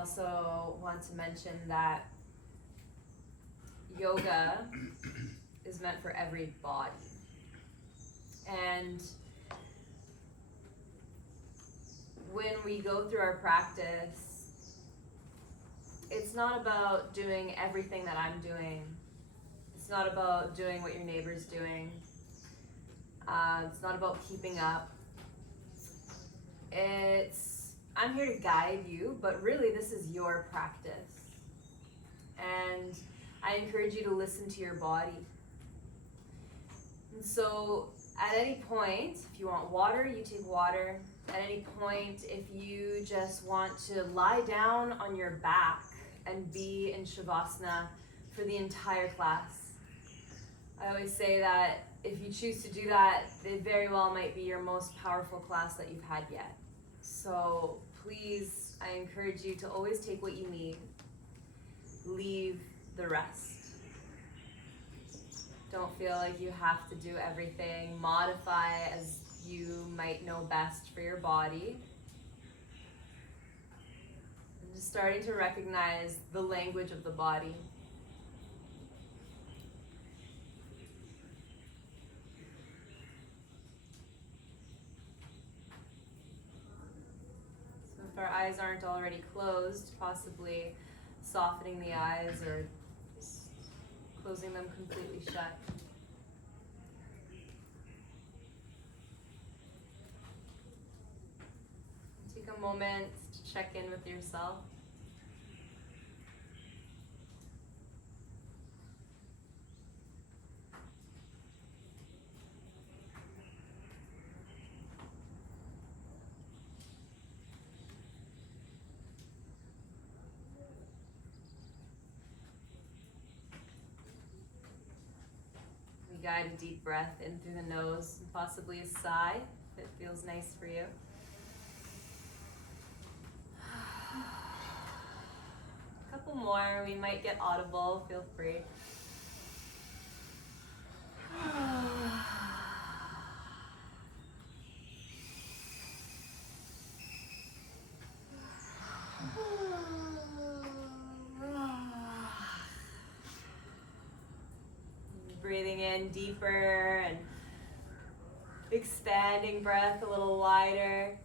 also want to mention that yoga is meant for every body. And when we go through our practice, it's not about doing everything that I'm doing. It's not about doing what your neighbor's doing. It's not about keeping up. I'm here to guide you, but really this is your practice. And I encourage you to listen to your body. And so at any point, if you want water, you take water. At any point, if you just want to lie down on your back and be in Shavasana for the entire class. I always say that if you choose to do that, it very well might be your most powerful class that you've had yet. So please, I encourage you to always take what you need. Leave the rest. Don't feel like you have to do everything. Modify as you might know best for your body. And just starting to recognize the language of the body. So if our eyes aren't already closed, possibly softening the eyes or closing them completely shut. Take a moment to check in with yourself. We guide a deep breath in through the nose, and possibly a sigh if it feels nice for you. A couple more, we might get audible, feel free. Breathing in deeper and expanding breath a little wider.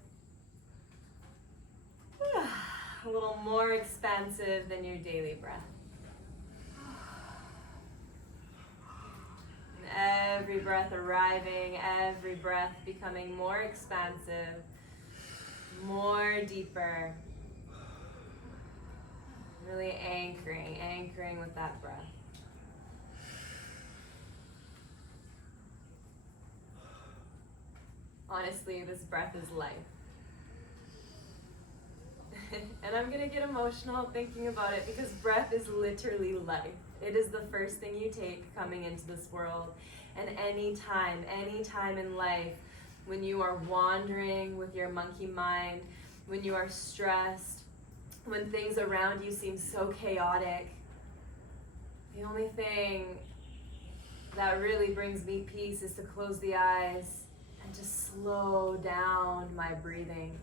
A little more expansive than your daily breath. And every breath arriving, every breath becoming more expansive, more deeper. Really anchoring with that breath. Honestly, this breath is life. And I'm gonna get emotional thinking about it because breath is literally life. It is the first thing you take coming into this world. And any time in life, when you are wandering with your monkey mind, when you are stressed, when things around you seem so chaotic, the only thing that really brings me peace is to close the eyes and to slow down my breathing.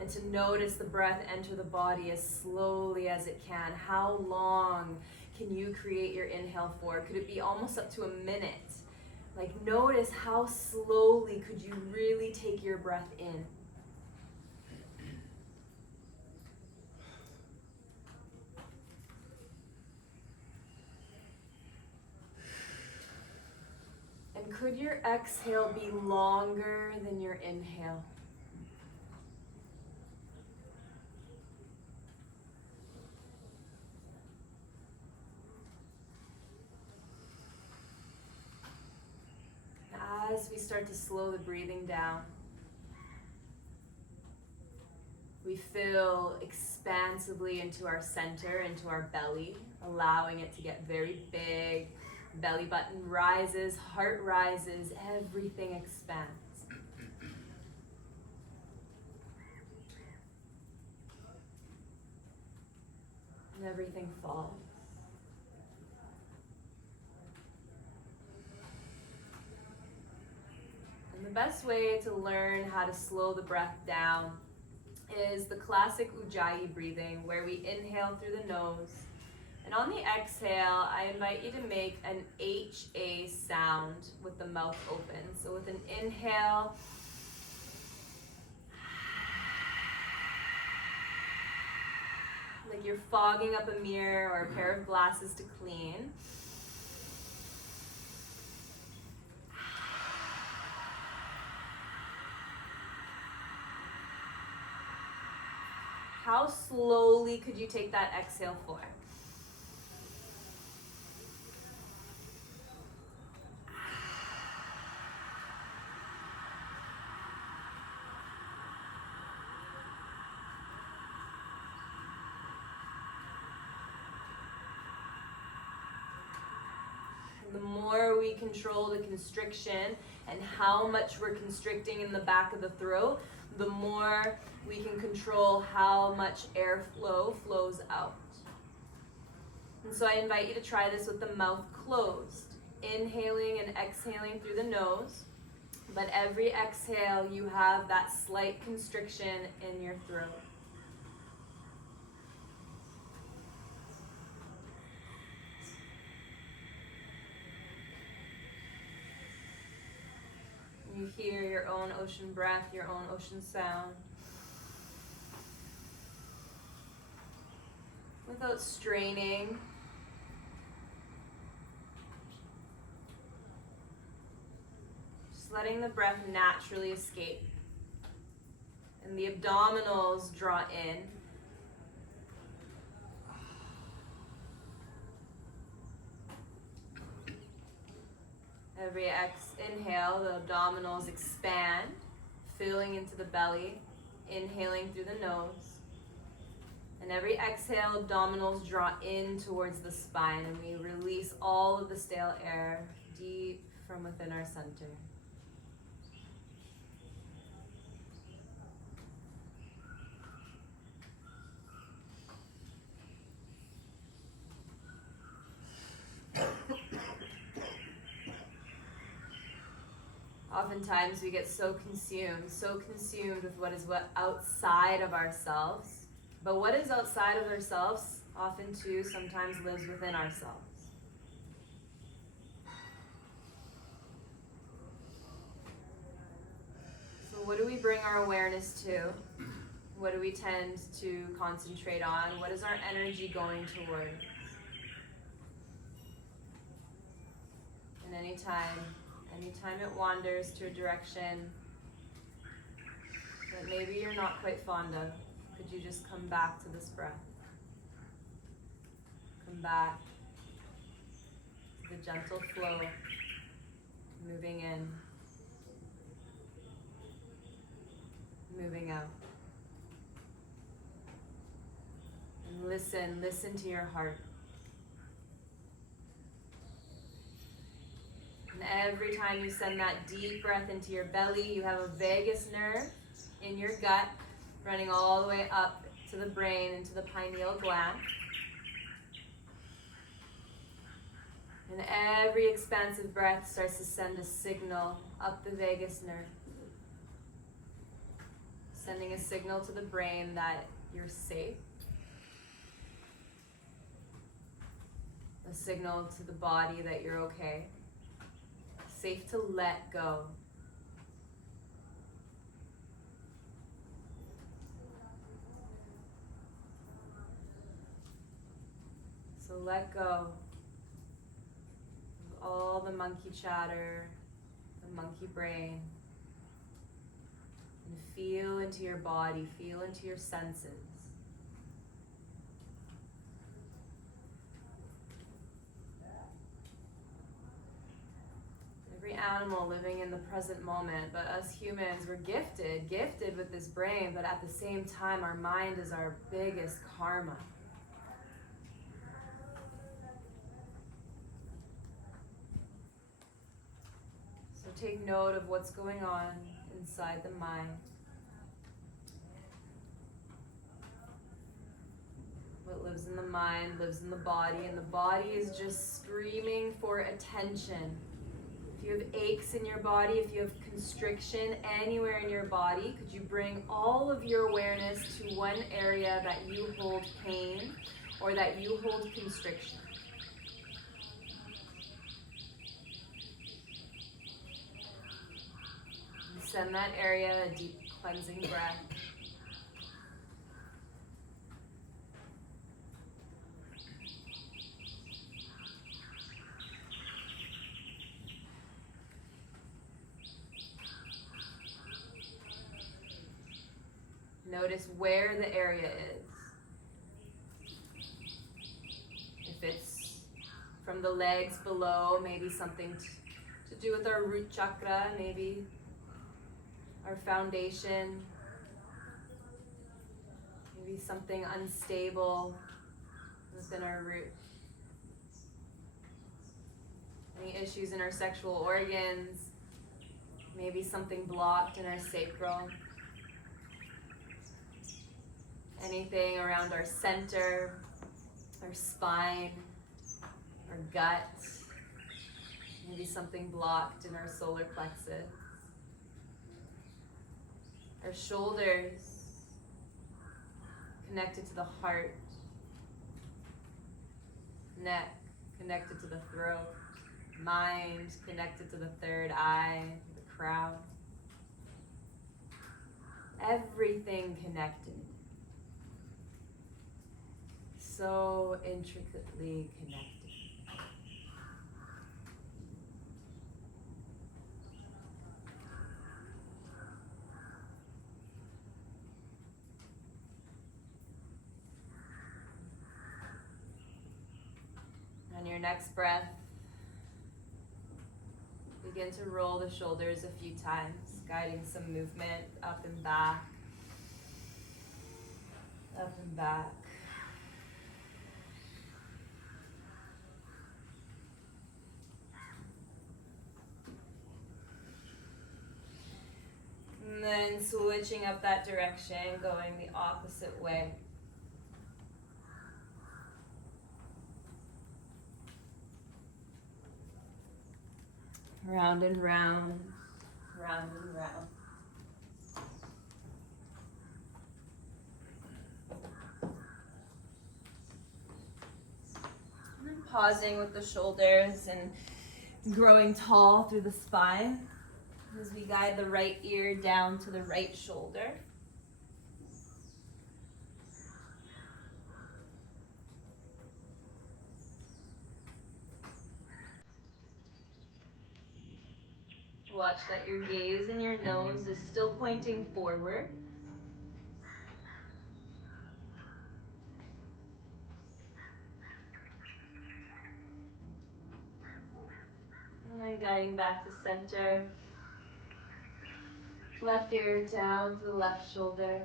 And to notice the breath enter the body as slowly as it can. How long can you create your inhale for? Could it be almost up to a minute? Like, notice how slowly could you really take your breath in. And could your exhale be longer than your inhale? As we start to slow the breathing down, we fill expansively into our center, into our belly, allowing it to get very big. Belly button rises, heart rises, everything expands. And everything falls. And the best way to learn how to slow the breath down is the classic Ujjayi breathing, where we inhale through the nose. And on the exhale, I invite you to make an HA sound with the mouth open. So with an inhale, like you're fogging up a mirror or a pair of glasses to clean. How slowly could you take that exhale for? The more we control the constriction and how much we're constricting in the back of the throat, the more we can control how much airflow flows out. And so I invite you to try this with the mouth closed, inhaling and exhaling through the nose, but every exhale you have that slight constriction in your throat. You hear your own ocean breath, your own ocean sound. Without straining. Just letting the breath naturally escape. And the abdominals draw in. Every inhale, the abdominals expand, filling into the belly, inhaling through the nose. And every exhale, abdominals draw in towards the spine, and we release all of the stale air deep from within our center. Oftentimes we get so consumed with what is outside of ourselves. But what is outside of ourselves often too sometimes lives within ourselves. So what do we bring our awareness to? What do we tend to concentrate on? What is our energy going towards? And anytime it wanders to a direction that maybe you're not quite fond of, could you just come back to this breath? Come back to the gentle flow, moving in, moving out. And listen to your heart. And every time you send that deep breath into your belly, you have a vagus nerve in your gut running all the way up to the brain, into the pineal gland. And every expansive breath starts to send a signal up the vagus nerve, sending a signal to the brain that you're safe, a signal to the body that you're okay. Safe to let go. So let go of all the monkey chatter, the monkey brain, and feel into your body, feel into your senses. Every animal living in the present moment, but us humans, we're gifted with this brain, but at the same time, our mind is our biggest karma. So take note of what's going on inside the mind. What lives in the mind lives in the body, and the body is just screaming for attention. If you have aches in your body, if you have constriction anywhere in your body, could you bring all of your awareness to one area that you hold pain or that you hold constriction? And send that area a deep cleansing breath. Notice where the area is. If it's from the legs below, maybe something to do with our root chakra, maybe our foundation, maybe something unstable within our root. Any issues in our sexual organs, maybe something blocked in our sacral. Anything around our center, our spine, our gut, maybe something blocked in our solar plexus. Our shoulders connected to the heart, neck connected to the throat, mind connected to the third eye, the crown. Everything connected. So intricately connected. On your next breath, begin to roll the shoulders a few times, guiding some movement up and back, up and back. And then switching up that direction, going the opposite way. Round and round, round and round. And then pausing with the shoulders and growing tall through the spine as we guide the right ear down to the right shoulder. Watch that your gaze and your nose is still pointing forward. And then guiding back to center. Left ear down to the left shoulder.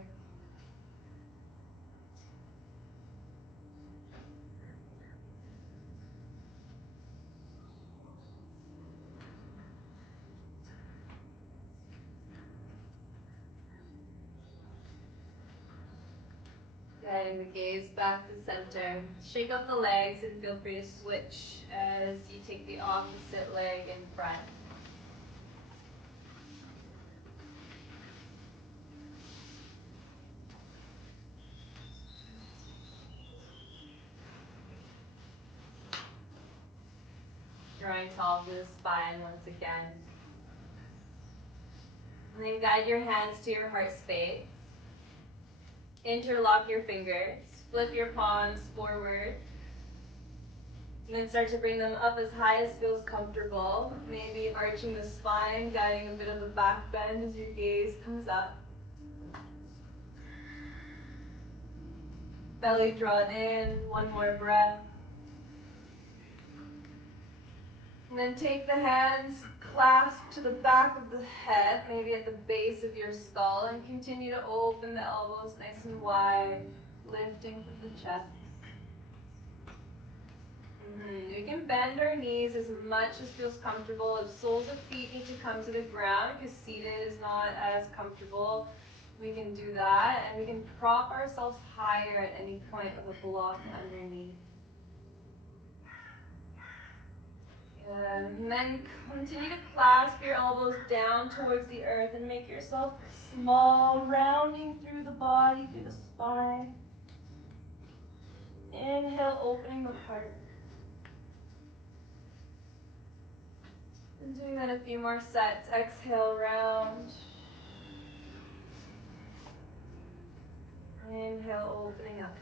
Guiding the gaze back to center. Shake up the legs and feel free to switch as you take the opposite leg in front. Drawing tall to the spine once again. And then guide your hands to your heart space. Interlock your fingers. Flip your palms forward. And then start to bring them up as high as feels comfortable. Maybe arching the spine, guiding a bit of a back bend as your gaze comes up. Belly drawn in, one more breath. And then take the hands, clasp to the back of the head, maybe at the base of your skull, and continue to open the elbows nice and wide, lifting from the chest. You can bend our knees as much as feels comfortable. If soles of feet need to come to the ground because seated is not as comfortable, we can do that. And we can prop ourselves higher at any point with a block underneath. And then continue to clasp your elbows down towards the earth and make yourself small, rounding through the body, through the spine. Inhale, opening the heart. And doing that a few more sets. Exhale, round. Inhale, opening up.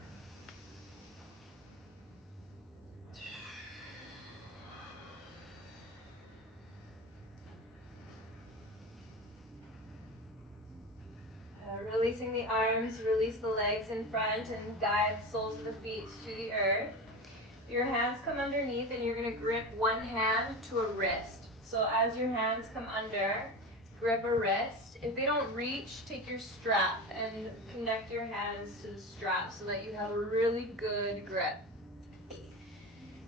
Releasing the arms, release the legs in front and guide the soles of the feet to the earth. Your hands come underneath and you're going to grip one hand to a wrist. So as your hands come under, grip a wrist. If they don't reach, take your strap and connect your hands to the strap so that you have a really good grip.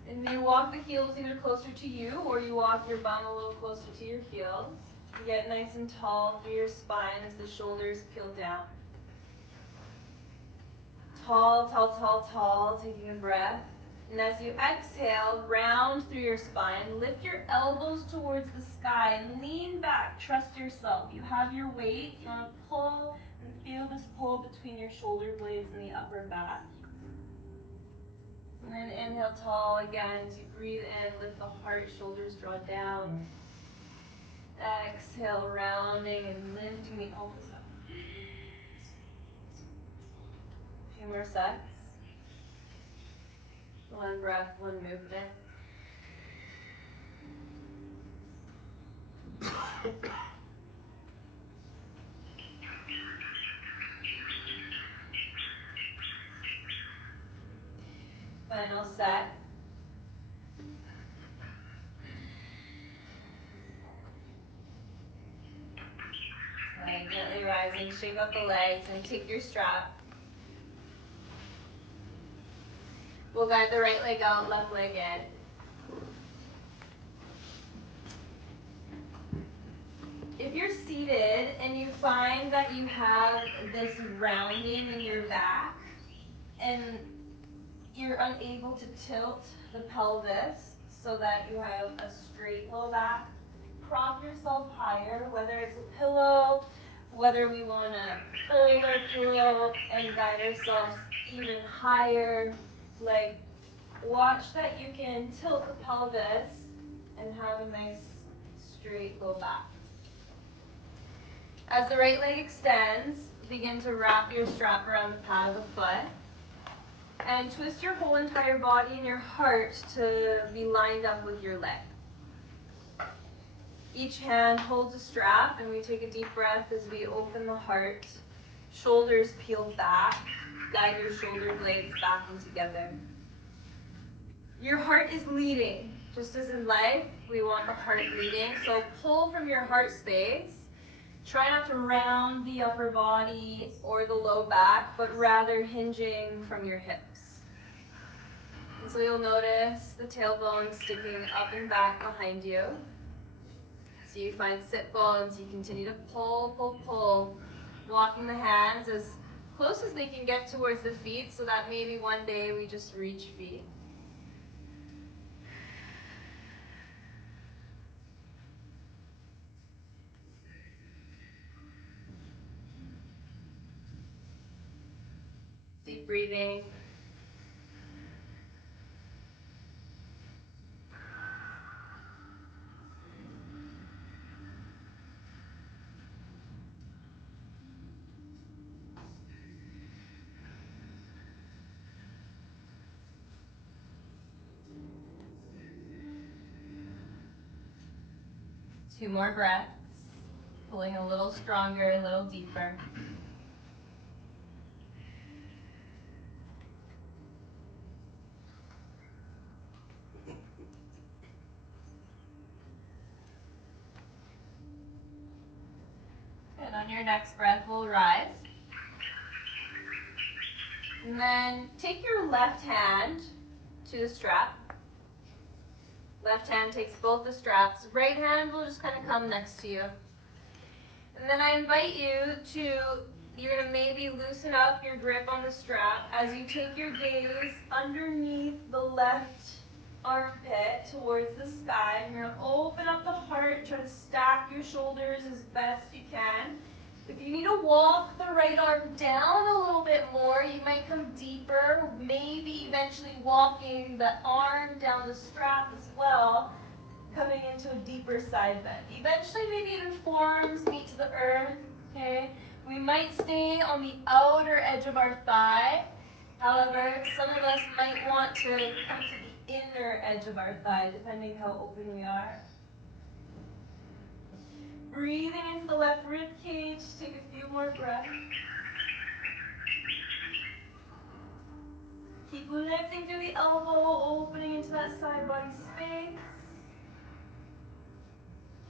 And you walk the heels either closer to you or you walk your bum a little closer to your heels. You get nice and tall through your spine as the shoulders peel down. Tall, tall, tall, tall, taking a breath. And as you exhale, round through your spine, lift your elbows towards the sky and lean back, trust yourself. You have your weight, you want to pull and feel this pull between your shoulder blades and the upper back. And then inhale tall again as you breathe in, lift the heart, shoulders draw down. Exhale, rounding and lifting the elbows up. A few more sets. One breath, one movement. Final set. And gently rising, shake out the legs and take your strap. We'll guide the right leg out, left leg in. If you're seated and you find that you have this rounding in your back and you're unable to tilt the pelvis so that you have a straight low back, prop yourself higher, whether it's a pillow, whether we want to hold our pillow and guide ourselves even higher. Like, watch that you can tilt the pelvis and have a nice straight low back. As the right leg extends, begin to wrap your strap around the pad of the foot and twist your whole entire body and your heart to be lined up with your leg. Each hand holds a strap and we take a deep breath as we open the heart. Shoulders peel back, guide your shoulder blades back in together. Your heart is leading. Just as in life, we want the heart leading. So pull from your heart space. Try not to round the upper body or the low back, but rather hinging from your hips. And so you'll notice the tailbone sticking up and back behind you. So you find sit bones, you continue to pull, pull, pull, walking the hands as close as they can get towards the feet so that maybe one day we just reach feet. Deep breathing. Two more breaths. Pulling a little stronger, a little deeper. And on your next breath, we'll rise. And then take your left hand to the strap. Left hand takes both the straps. Right hand will just kind of come next to you. And then I invite you to, you're going to maybe loosen up your grip on the strap as you take your gaze underneath the left armpit towards the sky. You're going to open up the heart, try to stack your shoulders as best you can. If you need to walk the right arm down a little bit more, you might come deeper, maybe eventually walking the arm down the strap as well, coming into a deeper side bend. Eventually, maybe even forearms meet to the earth, okay? We might stay on the outer edge of our thigh. However, some of us might want to come to the inner edge of our thigh, depending how open we are. Breathing into the left rib cage, take a few more breaths. Keep lifting through the elbow, opening into that side body space.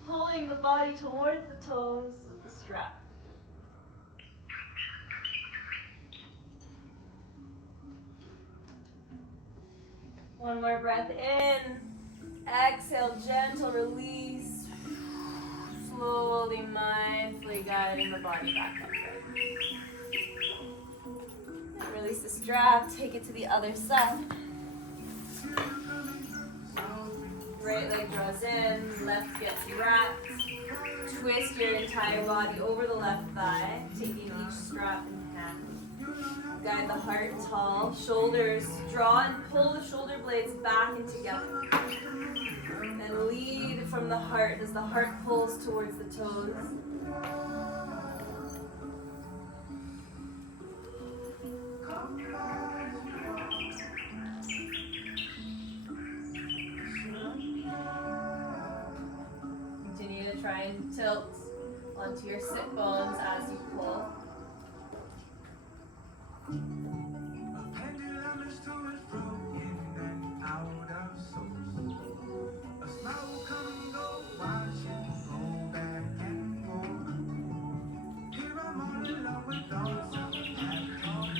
Pulling the body towards the toes with the strap. One more breath in. Exhale, gentle release. Slowly, mindfully guiding the body back upright. And release the strap, take it to the other side. Right leg draws in, left gets wrapped. Twist your entire body over the left thigh, taking each strap in hand. Guide the heart tall, shoulders draw and pull the shoulder blades back and together. And lead from the heart as the heart pulls towards the toes. Continue to try and tilt onto your sit bones as you pull.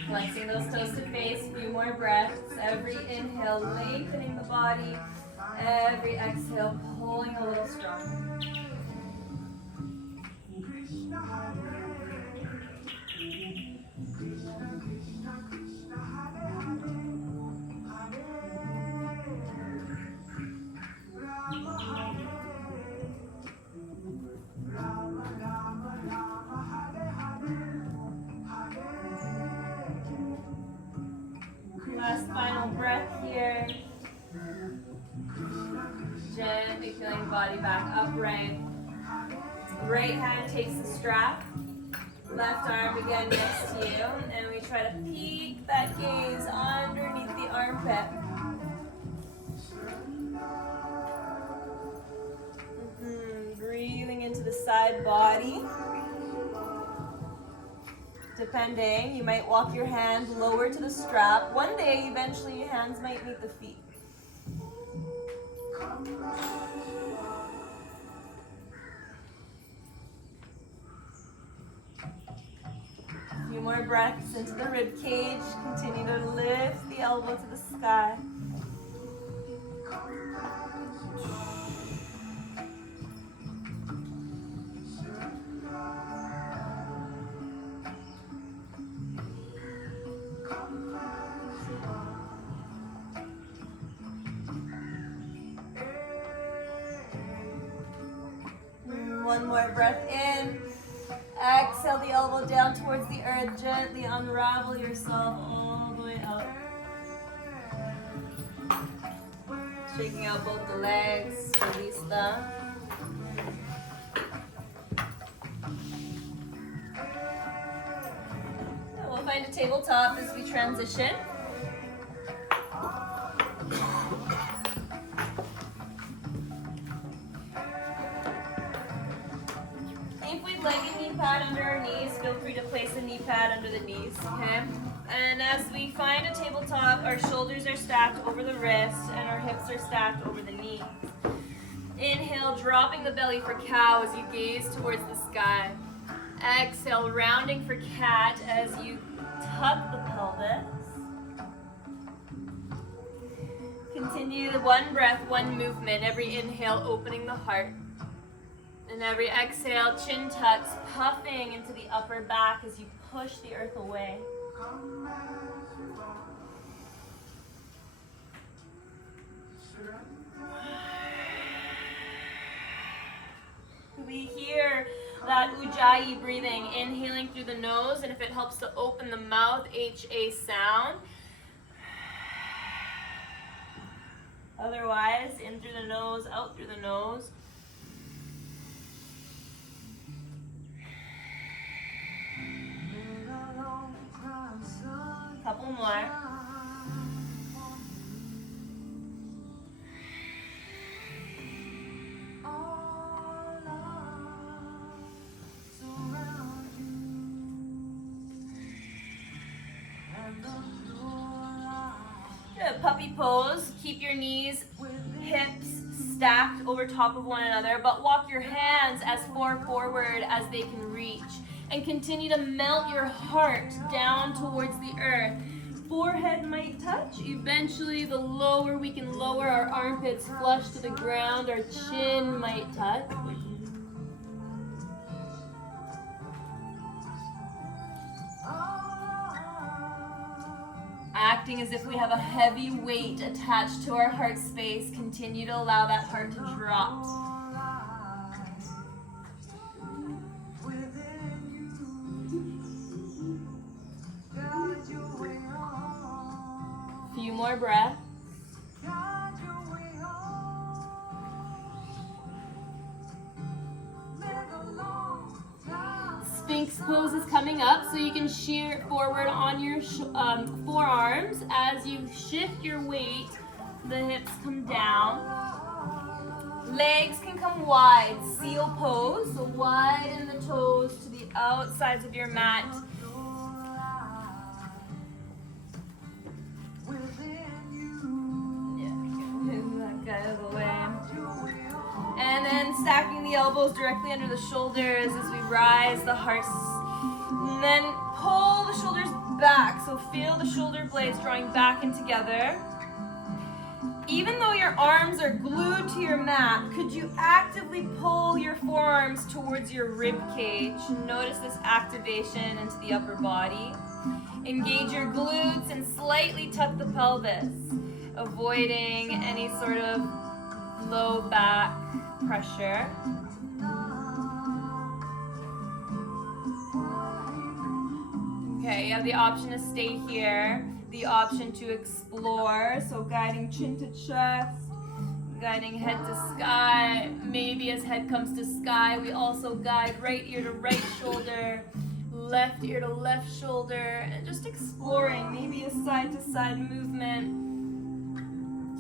Flexing those toes to face, a few more breaths. Every inhale, lengthening the body. Every exhale, pulling a little stronger. Last final breath here. Gently feeling the body back upright. Right hand takes the strap. Left arm again next to you. And we try to peek that gaze underneath the armpit. Breathing into the side body. Depending, you might walk your hand lower to the strap. One day, eventually, your hands might meet the feet. A few more breaths into the rib cage. Continue to lift the elbow to the sky. One more breath in. Exhale the elbow down towards the earth. Gently unravel yourself all the way up. Shaking out both the legs. Release them. And we'll find a tabletop as we transition. If we'd like a knee pad under our knees, feel free to place a knee pad under the knees, okay? And as we find a tabletop, our shoulders are stacked over the wrists and our hips are stacked over the knees. Inhale, dropping the belly for cow as you gaze towards the sky. Exhale, rounding for cat as you tuck the pelvis. Continue the one breath, one movement. Every inhale, opening the heart. And every exhale, chin tucks, puffing into the upper back as you push the earth away. We hear that Ujjayi breathing, inhaling through the nose, and if it helps to open the mouth, HA sound. Otherwise, in through the nose, out through the nose. Couple more. Good. Puppy pose. Keep your knees, hips stacked over top of one another, but walk your hands as far forward as they can reach. And continue to melt your heart down towards the earth. Forehead might touch. Eventually, the lower we can lower our armpits flush to the ground, our chin might touch. Acting as if we have a heavy weight attached to our heart space. Continue to allow that heart to drop. Few more breaths. Sphinx pose is coming up, so you can shear forward on your forearms. As you shift your weight, the hips come down. Legs can come wide, seal pose, so widen the toes to the outsides of your mat. Out of the way. And then stacking the elbows directly under the shoulders as we rise the heart. And then pull the shoulders back. So feel the shoulder blades drawing back and together. Even though your arms are glued to your mat, could you actively pull your forearms towards your rib cage? Notice this activation into the upper body. Engage your glutes and slightly tuck the pelvis, avoiding any sort of low back pressure. Okay, you have the option to stay here, the option to explore, so guiding chin to chest, guiding head to sky. Maybe as head comes to sky, we also guide right ear to right shoulder, left ear to left shoulder, and just exploring, maybe a side to side movement.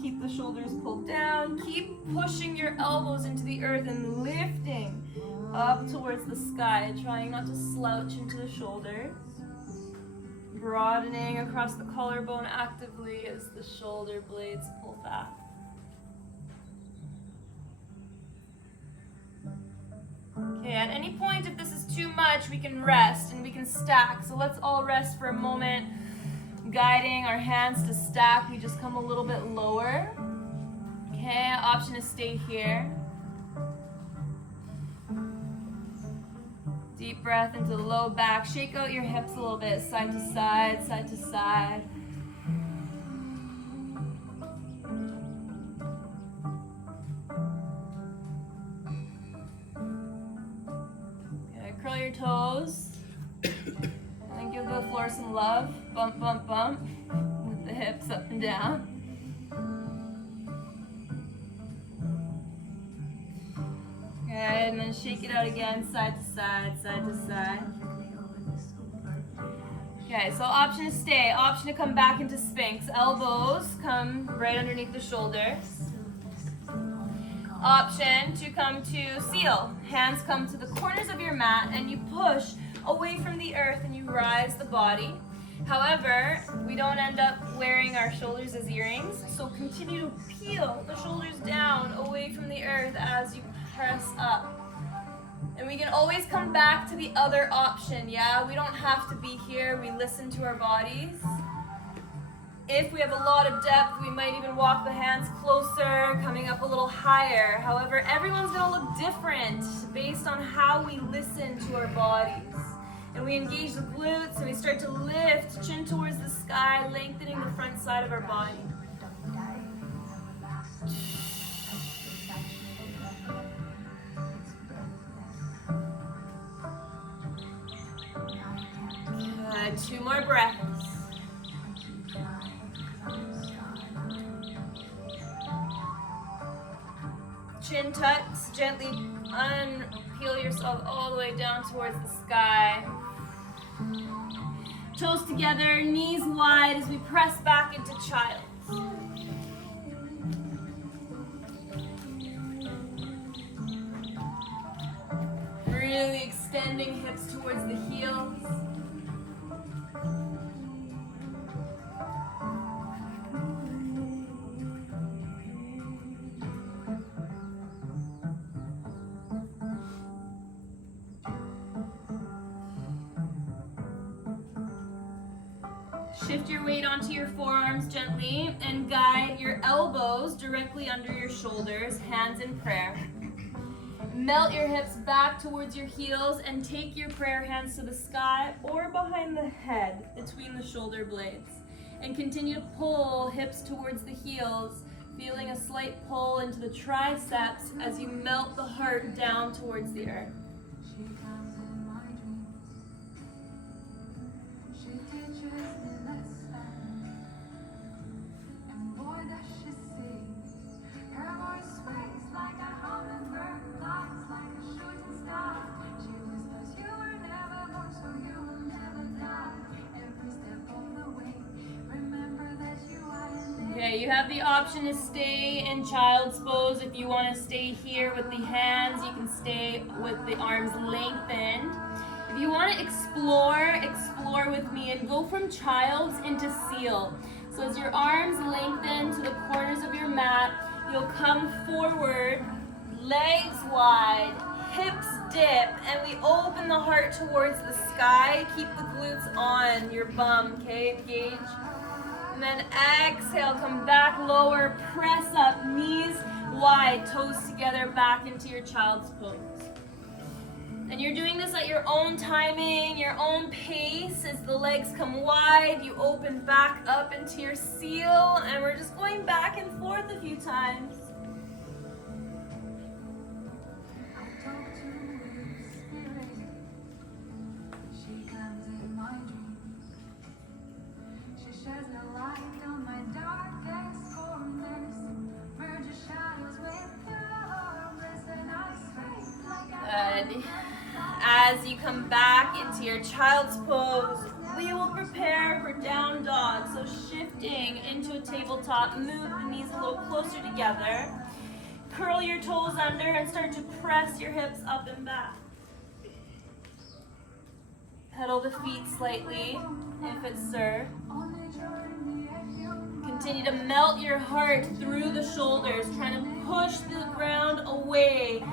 Keep the shoulders pulled down. Keep pushing your elbows into the earth and lifting up towards the sky, trying not to slouch into the shoulders. Broadening across the collarbone actively as the shoulder blades pull back. Okay, at any point, if this is too much, we can rest and we can stack. So let's all rest for a moment. Guiding our hands to stack, we just come a little bit lower. Okay, option is stay here. Deep breath into the low back. Shake out your hips a little bit, side to side, side to side. Okay, curl your toes. And give the floor some love. Bump, bump, bump. With the hips up and down. Good, and then shake it out again, side to side, side to side. Okay, so option to stay. Option to come back into Sphinx. Elbows come right underneath the shoulders. Option to come to Seal. Hands come to the corners of your mat and you push away from the earth and you rise the body. However, we don't end up wearing our shoulders as earrings, so continue to peel the shoulders down away from the earth as you press up. And we can always come back to the other option, yeah? We don't have to be here, we listen to our bodies. If we have a lot of depth, we might even walk the hands closer, coming up a little higher. However, everyone's gonna look different based on how we listen to our bodies. And we engage the glutes and we start to lift, chin towards the sky, lengthening the front side of our body. Good. 2 more breaths. Chin tucks, gently unpeel yourself all the way down towards the sky. Toes together, knees wide as we press back into child. Really extending hips towards the heels. Shift your weight onto your forearms gently and guide your elbows directly under your shoulders, hands in prayer. Melt your hips back towards your heels and take your prayer hands to the sky or behind the head between the shoulder blades. And continue to pull hips towards the heels, feeling a slight pull into the triceps as you melt the heart down towards the earth. Okay, you have the option to stay in child's pose. If you want to stay here with the hands, you can stay with the arms lengthened. If you want to explore with me and go from child's into seal. So as your arms lengthen to the corners of your mat, you'll come forward, legs wide, hips dip, and we open the heart towards the sky. Keep the glutes on your bum, okay? Engage. And then exhale, come back lower, press up, knees wide, toes together, back into your child's pose. And you're doing this at your own timing, your own pace. As the legs come wide, you open back up into your seal, and we're just going back and forth a few times. Good. As you come back into your child's pose, we will prepare for down dog. So shifting into a tabletop, move the knees a little closer together. Curl your toes under and start to press your hips up and back. Pedal the feet slightly if it's served. Continue to melt your heart through the shoulders, trying to push the ground away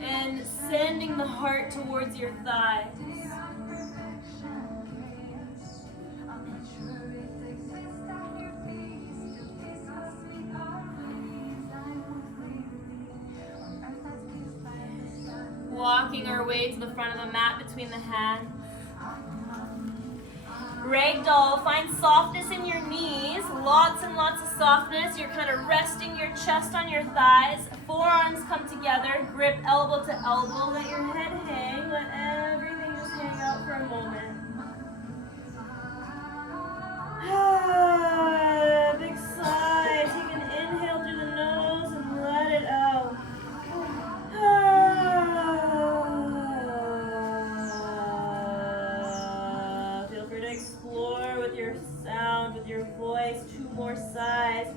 and sending the heart towards your thighs. Walking our way to the front of the mat between the hands. Ragdoll, find softness in your knees, lots and lots of softness. You're kind of resting your chest on your thighs. Forearms come together, grip elbow to elbow. Let your head hang, let everything just hang out for a moment. Big sigh, take an inhale through the nose and let it out. Feel free to explore with your sound, with your voice. 2 more sighs.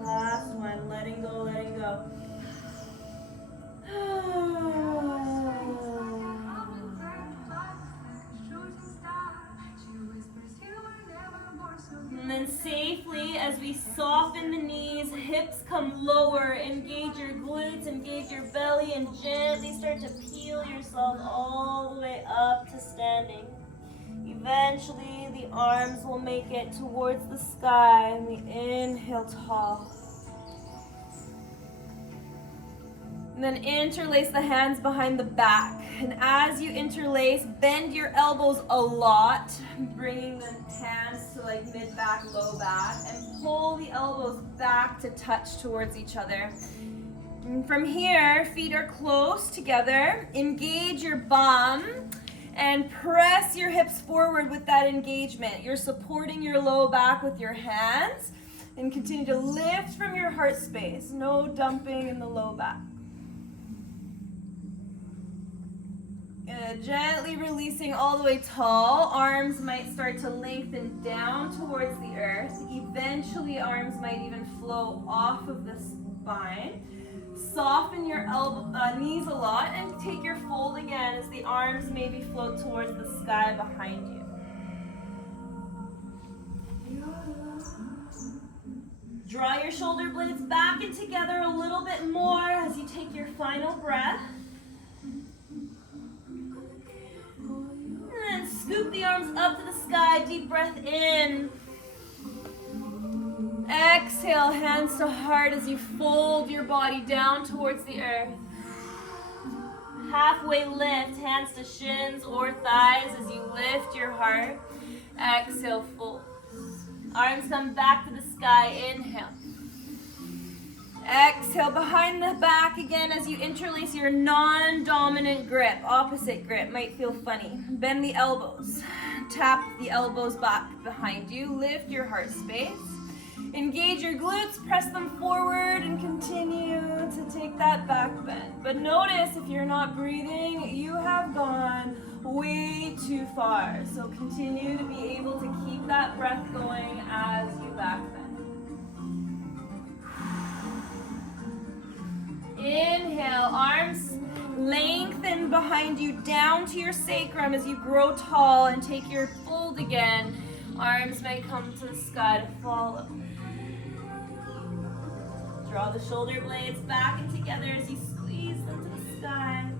Last one, letting go, letting go. And then safely, as we soften the knees, hips come lower, engage your glutes, engage your belly, and gently start to peel yourself all the way up to standing. Eventually, the arms will make it towards the sky, and we inhale tall. And then interlace the hands behind the back. And as you interlace, bend your elbows a lot, bringing the hands to like mid-back, low back, and pull the elbows back to touch towards each other. And from here, feet are close together. Engage your bum and press your hips forward with that engagement. You're supporting your low back with your hands and continue to lift from your heart space. No dumping in the low back. Gently releasing all the way tall. Arms might start to lengthen down towards the earth. Eventually, arms might even flow off of the spine. Soften your knees a lot and take your fold again as the arms maybe float towards the sky behind you. Draw your shoulder blades back and together a little bit more as you take your final breath. And then scoop the arms up to the sky. Deep breath in. Exhale, hands to heart as you fold your body down towards the earth. Halfway lift, hands to shins or thighs as you lift your heart. Exhale, fold. Arms come back to the sky. Inhale. Exhale, behind the back again as you interlace your non-dominant grip. Opposite grip might feel funny. Bend the elbows. Tap the elbows back behind you. Lift your heart space. Engage your glutes, press them forward, and continue to take that back bend. But notice if you're not breathing, you have gone way too far. So continue to be able to keep that breath going as you back bend. Inhale, arms lengthen behind you down to your sacrum as you grow tall and take your fold again. Arms might come to the sky to follow. Draw the shoulder blades back and together as you squeeze them to the sky.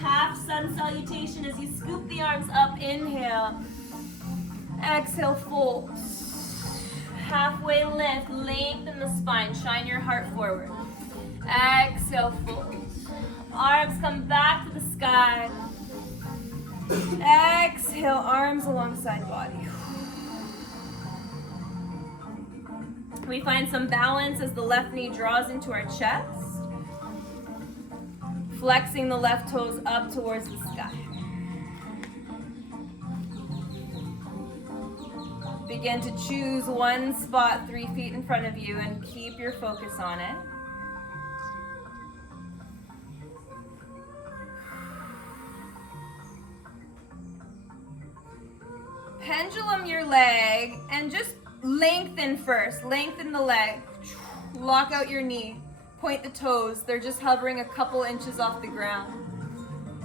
Half sun salutation as you scoop the arms up. Inhale. Exhale, fold. Halfway lift, lengthen the spine. Shine your heart forward. Exhale, fold. Arms come back to the sky. Exhale, arms alongside body. We find some balance as the left knee draws into our chest. Flexing the left toes up towards the sky. Begin to choose one spot 3 feet in front of you and keep your focus on it. Pendulum your leg and just lengthen first. Lengthen the leg. Lock out your knee. Point the toes. They're just hovering a couple inches off the ground.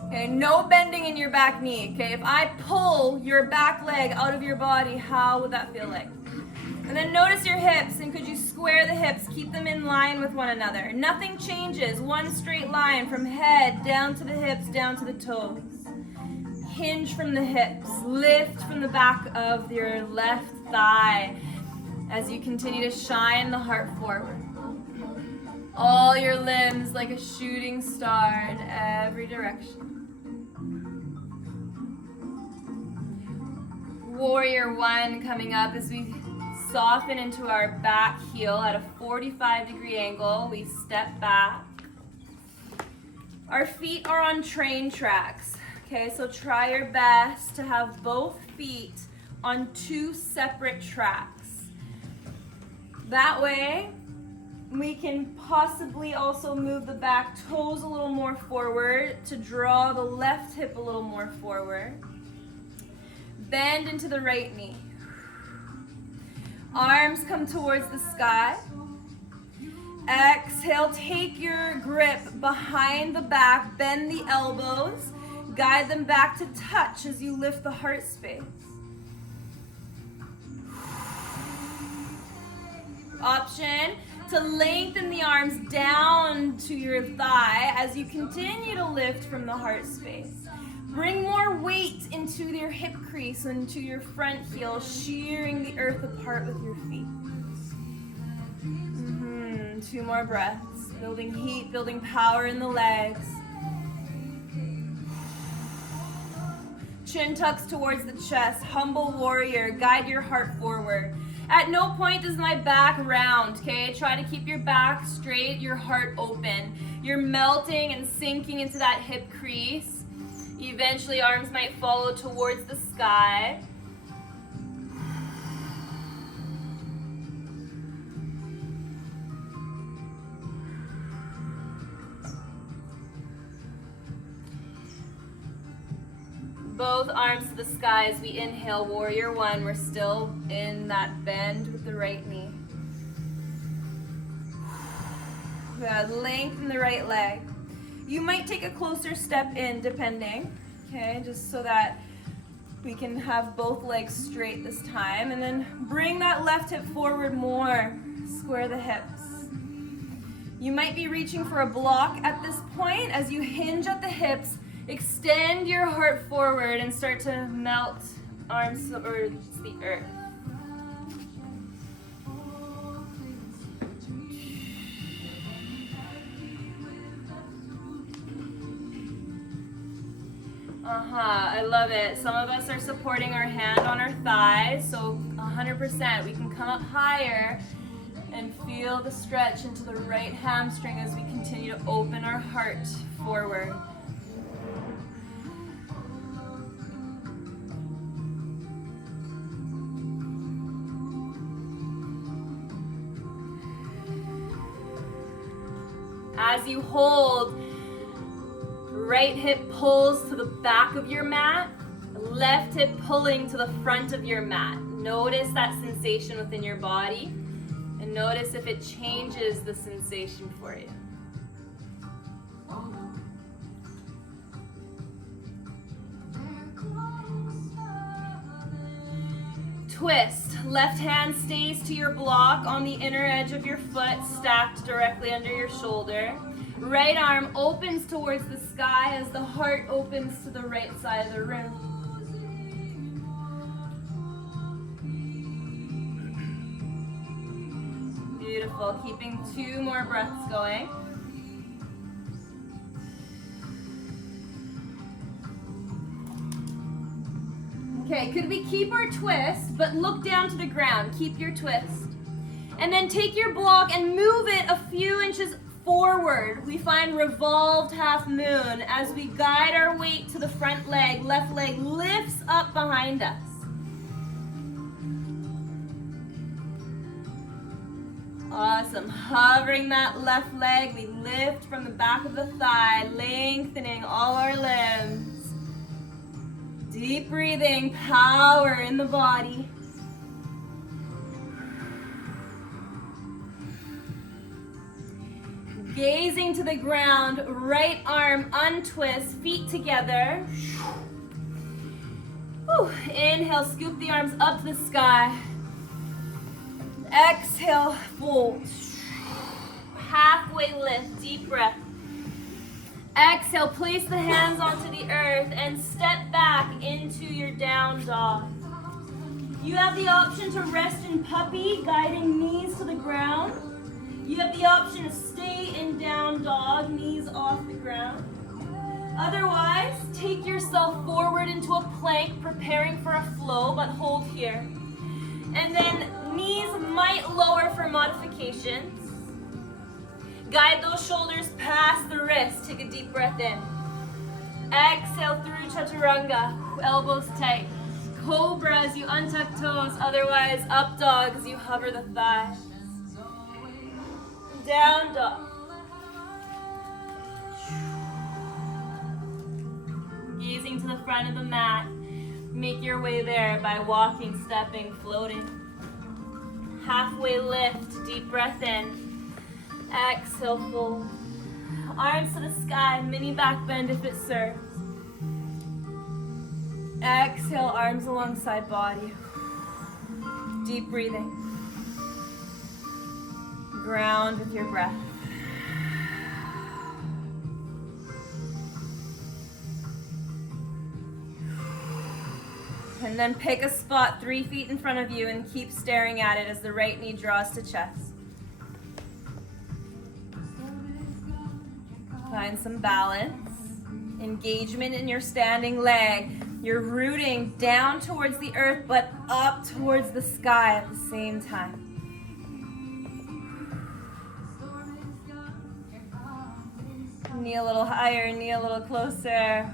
Okay, no bending in your back knee. Okay, if I pull your back leg out of your body, how would that feel like? And then notice your hips, and could you square the hips? Keep them in line with one another. Nothing changes. One straight line from head down to the hips, down to the toes. Hinge from the hips. Lift from the back of your left thigh as you continue to shine the heart forward. All your limbs like a shooting star in every direction. Warrior one coming up as we soften into our back heel at a 45-degree angle. We step back. Our feet are on train tracks. Okay, so try your best to have both feet on 2 separate tracks. That way, we can possibly also move the back toes a little more forward to draw the left hip a little more forward. Bend into the right knee. Arms come towards the sky. Exhale, take your grip behind the back, bend the elbows, guide them back to touch as you lift the heart space. Option to lengthen the arms down to your thigh as you continue to lift from the heart space. Bring more weight into your hip crease, into your front heel, shearing the earth apart with your feet. 2 more breaths. Building heat, building power in the legs. Chin tucks towards the chest. Humble warrior. Guide your heart forward. At no point does my back round, okay? Try to keep your back straight, your heart open. You're melting and sinking into that hip crease. Eventually, arms might follow towards the sky. Both arms to the sky as we inhale, warrior 1. We're still in that bend with the right knee. Good, lengthen the right leg. You might take a closer step in depending, okay, just so that we can have both legs straight this time. And then bring that left hip forward more, square the hips. You might be reaching for a block at this point. As you hinge at the hips, extend your heart forward and start to melt arms towards the earth. I love it. Some of us are supporting our hand on our thighs, so 100%. We can come up higher and feel the stretch into the right hamstring as we continue to open our heart forward. As you hold, right hip pulls to the back of your mat, left hip pulling to the front of your mat. Notice that sensation within your body and notice if it changes the sensation for you. Twist. Left hand stays to your block on the inner edge of your foot, stacked directly under your shoulder. Right arm opens towards the sky as the heart opens to the right side of the room. Beautiful. Keeping 2 more breaths going. Okay, could we keep our twist, but look down to the ground. Keep your twist. And then take your block and move it a few inches forward. We find revolved half moon as we guide our weight to the front leg. Left leg lifts up behind us. Awesome. Hovering that left leg, we lift from the back of the thigh, lengthening all our limbs. Deep breathing, power in the body. Gazing to the ground, right arm untwist, feet together. Whew. Inhale, scoop the arms up to the sky. Exhale, fold. Halfway lift, deep breath. Exhale, place the hands onto the earth and step back into your down dog. You have the option to rest in puppy, guiding knees to the ground. You have the option to stay in down dog, knees off the ground. Otherwise, take yourself forward into a plank, preparing for a flow, but hold here. And then knees might lower for modifications. Guide those shoulders past the wrist. Take a deep breath in. Exhale through chaturanga, elbows tight. Cobra as you untuck toes, otherwise up dog as you hover the thighs. Down dog. Gazing to the front of the mat. Make your way there by walking, stepping, floating. Halfway lift, deep breath in. Exhale, fold. Arms to the sky, mini back bend if it serves. Exhale, arms alongside body. Deep breathing. Ground with your breath. And then pick a spot 3 feet in front of you and keep staring at it as the right knee draws to chest. Find some balance. Engagement in your standing leg. You're rooting down towards the earth, but up towards the sky at the same time. Knee a little higher, knee a little closer.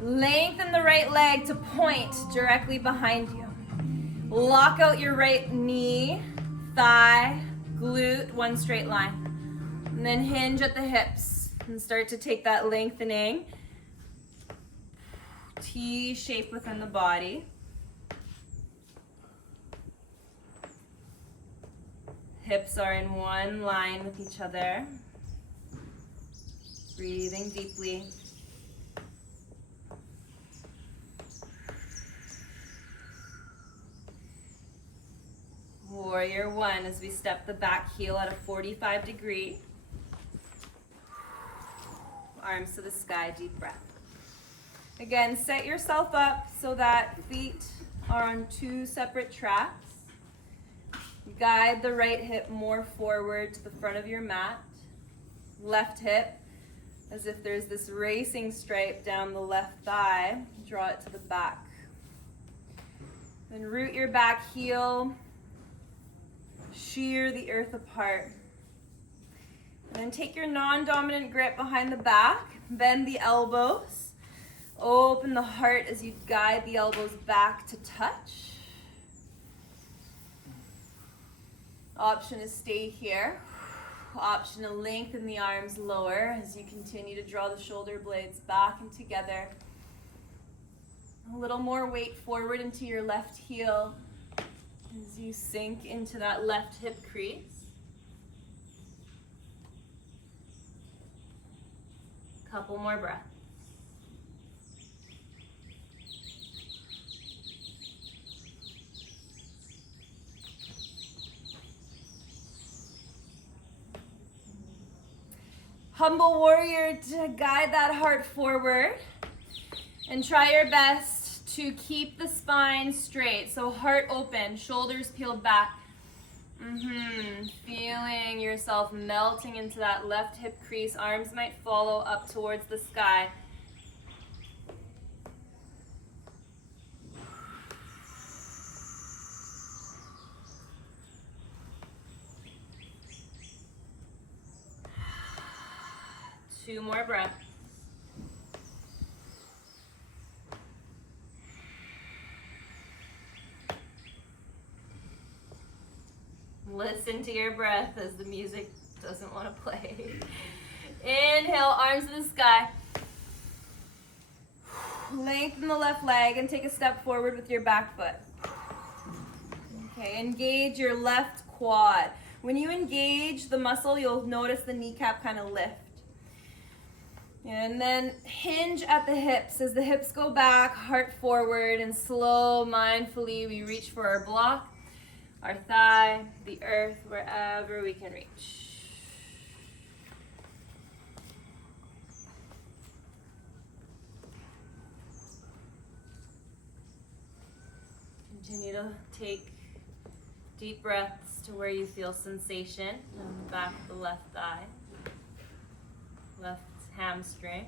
Lengthen the right leg to point directly behind you. Lock out your right knee, thigh, glute, one straight line. And then hinge at the hips and start to take that lengthening. T shape within the body. Hips are in one line with each other. Breathing deeply. Warrior one as we step the back heel at a 45 degree. Arms to the sky, deep breath. Again, set yourself up so that feet are on two separate tracks. Guide the right hip more forward to the front of your mat. Left hip, as if there's this racing stripe down the left thigh. Draw it to the back. Then root your back heel. Shear the earth apart. And then take your non-dominant grip behind the back. Bend the elbows. Open the heart as you guide the elbows back to touch. Option is stay here. Option to lengthen the arms lower as you continue to draw the shoulder blades back and together. A little more weight forward into your left heel as you sink into that left hip crease. Couple more breaths. Humble warrior to guide that heart forward and try your best to keep the spine straight. So heart open, shoulders peeled back. Feeling yourself melting into that left hip crease. Arms might follow up towards the sky. Two more breaths. Listen to your breath as the music doesn't want to play. Inhale, arms to the sky. Lengthen the left leg and take a step forward with your back foot. Okay, engage your left quad. When you engage the muscle, you'll notice the kneecap kind of lift. And then hinge at the hips. As the hips go back, heart forward, and slow, mindfully, we reach for our block, our thigh, the earth, wherever we can reach. Continue to take deep breaths to where you feel sensation on the back of the left thigh, left hamstring.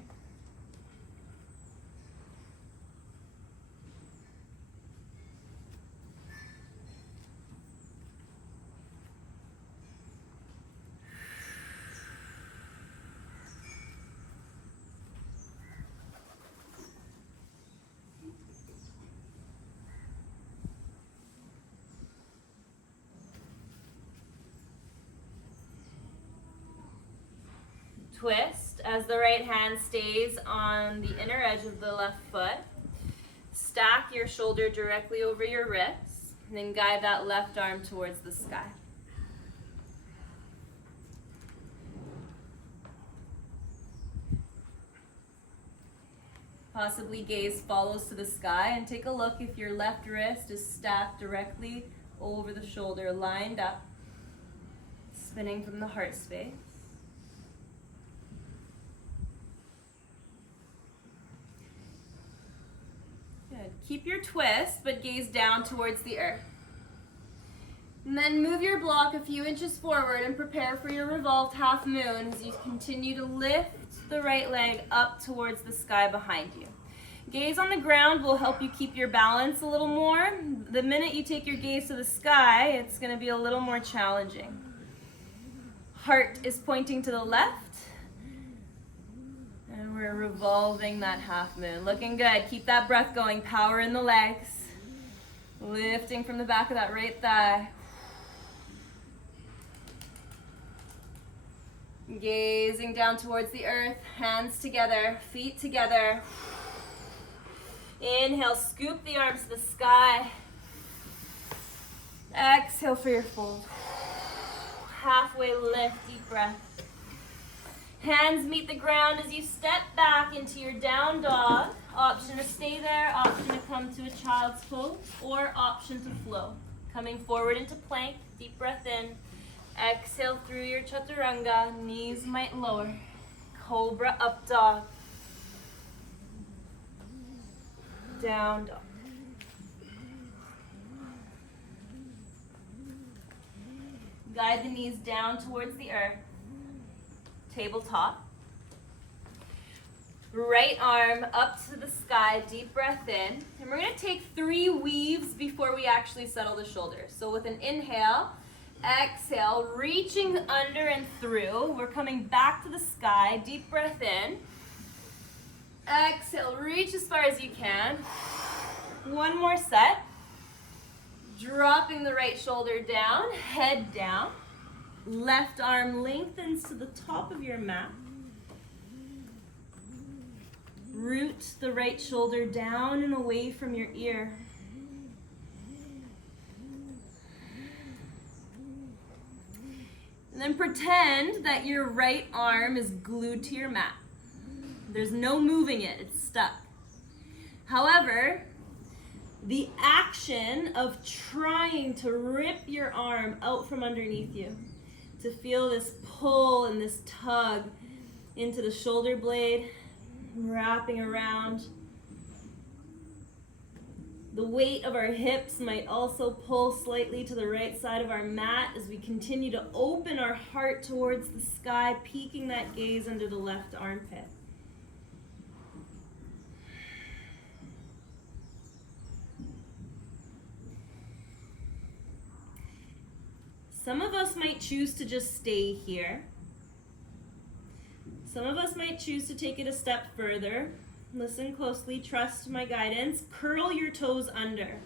Twist as the right hand stays on the inner edge of the left foot. Stack your shoulder directly over your wrists, and then guide that left arm towards the sky. Possibly gaze follows to the sky, and take a look if your left wrist is stacked directly over the shoulder, lined up, spinning from the heart space. Good. Keep your twist, but gaze down towards the earth. And then move your block a few inches forward and prepare for your revolved half moon as you continue to lift the right leg up towards the sky behind you. Gaze on the ground will help you keep your balance a little more. The minute you take your gaze to the sky, it's going to be a little more challenging. Heart is pointing to the left. And we're revolving that half moon. Looking good. Keep that breath going. Power in the legs. Lifting from the back of that right thigh. Gazing down towards the earth. Hands together. Feet together. Inhale. Scoop the arms to the sky. Exhale for your fold. Halfway lift. Deep breath. Hands meet the ground as you step back into your down dog. Option to stay there, option to come to a child's pose, or option to flow. Coming forward into plank, deep breath in. Exhale through your chaturanga, knees might lower. Cobra up dog. Down dog. Guide the knees down towards the earth. Tabletop. Right arm up to the sky, deep breath in. And we're going to take 3 weaves before we actually settle the shoulders. So with an inhale, exhale, reaching under and through. We're coming back to the sky, deep breath in. Exhale, reach as far as you can. One more set. Dropping the right shoulder down, head down. Left arm lengthens to the top of your mat. Root the right shoulder down and away from your ear. And then pretend that your right arm is glued to your mat. There's no moving it, it's stuck. However, the action of trying to rip your arm out from underneath you, to feel this pull and this tug into the shoulder blade, wrapping around. The weight of our hips might also pull slightly to the right side of our mat as we continue to open our heart towards the sky, peeking that gaze under the left armpit. Some of us might choose to just stay here. Some of us might choose to take it a step further. Listen closely, trust my guidance. Curl your toes under.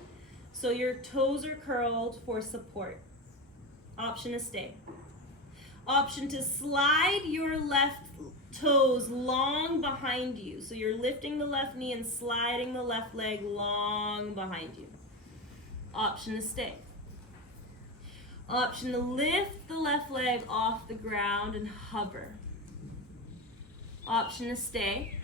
So your toes are curled for support. Option to stay. Option to slide your left toes long behind you. So you're lifting the left knee and sliding the left leg long behind you. Option to stay. Option to lift the left leg off the ground and hover. Option to stay.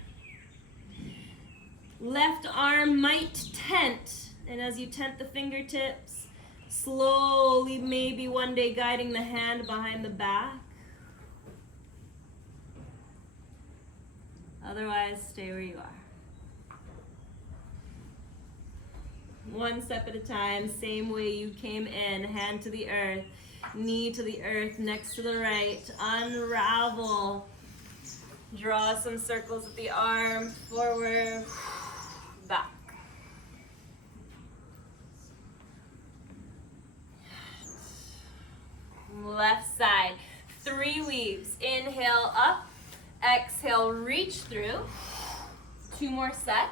Left arm might tent, and as you tent the fingertips, slowly, maybe one day guiding the hand behind the back. Otherwise, stay where you are. One step at a time, same way you came in, hand to the earth, knee to the earth, next to the right, unravel. Draw some circles with the arm, forward, back. Left side, 3 weaves. Inhale up, exhale, reach through. 2 more sets.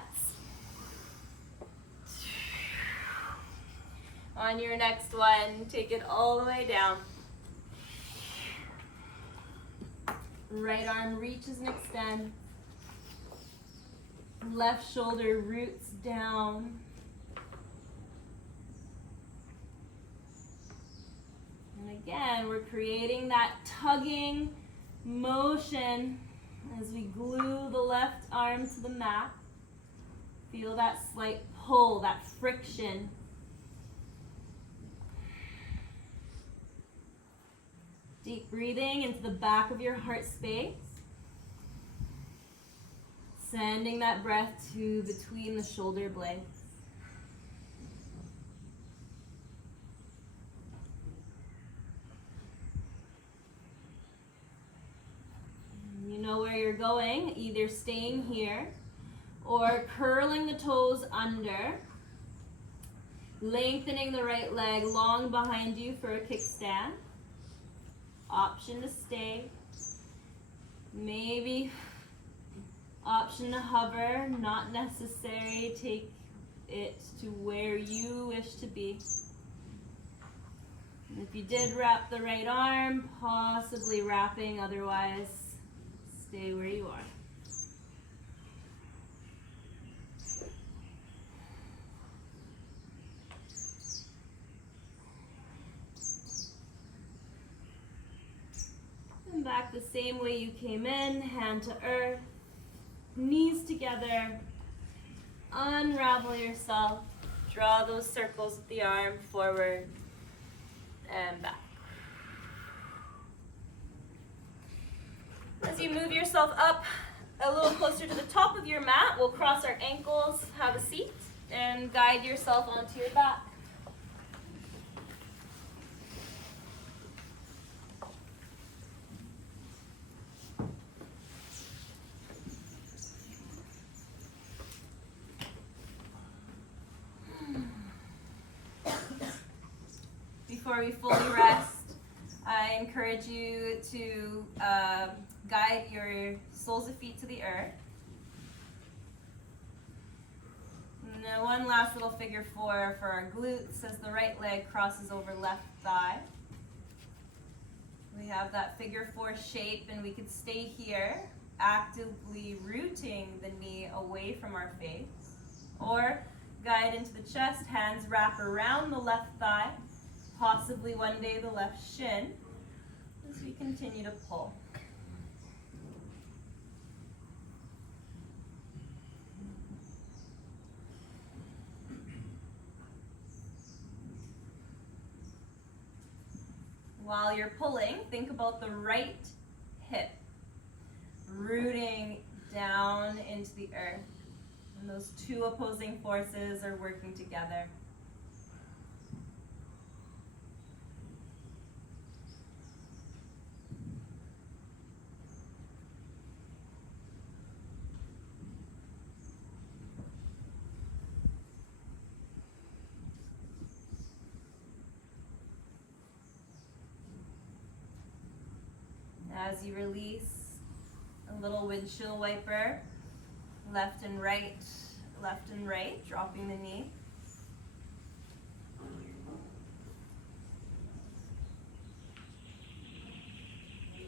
On your next one, take it all the way down. Right arm reaches and extends. Left shoulder roots down. And again, we're creating that tugging motion as we glue the left arm to the mat. Feel that slight pull, that friction. Deep breathing into the back of your heart space. Sending that breath to between the shoulder blades. know where you're going, either staying here or curling the toes under, lengthening the right leg long behind you for a kickstand. Option to stay. Maybe option to hover, not necessary. Take it to where you wish to be. And if you did wrap the right arm, possibly wrapping, otherwise stay where you are. And back the same way you came in, hand to earth, knees together, unravel yourself, draw those circles with the arm forward and back. As you move yourself up a little closer to the top of your mat, we'll cross our ankles, have a seat, and guide yourself onto your back. Before we fully rest, I encourage you to guide your soles of feet to the earth. And then one last little figure four for our glutes as the right leg crosses over left thigh. We have that figure four shape, and we could stay here, actively rooting the knee away from our face. Or guide into the chest, hands wrap around the left thigh, possibly one day the left shin, as we continue to pull. While you're pulling, think about the right hip rooting down into the earth. And those two opposing forces are working together. As you release, a little windshield wiper, left and right, dropping the knee.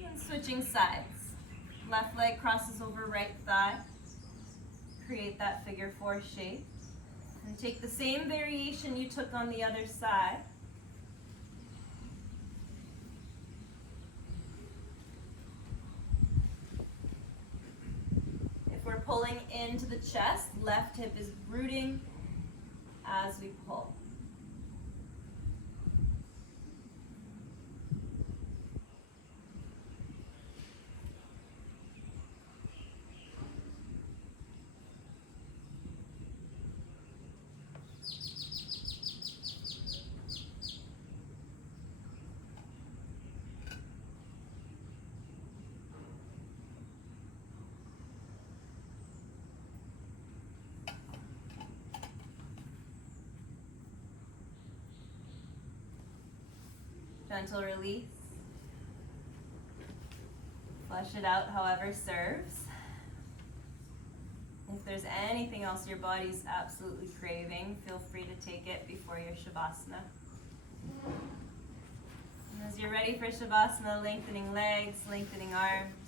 And switching sides. Left leg crosses over right thigh. Create that figure four shape. And take the same variation you took on the other side. We're pulling into the chest, left hip is rooting as we pull. Gentle release. Flush it out however serves. If there's anything else your body's absolutely craving, feel free to take it before your Shavasana. And as you're ready for Shavasana, lengthening legs, lengthening arms.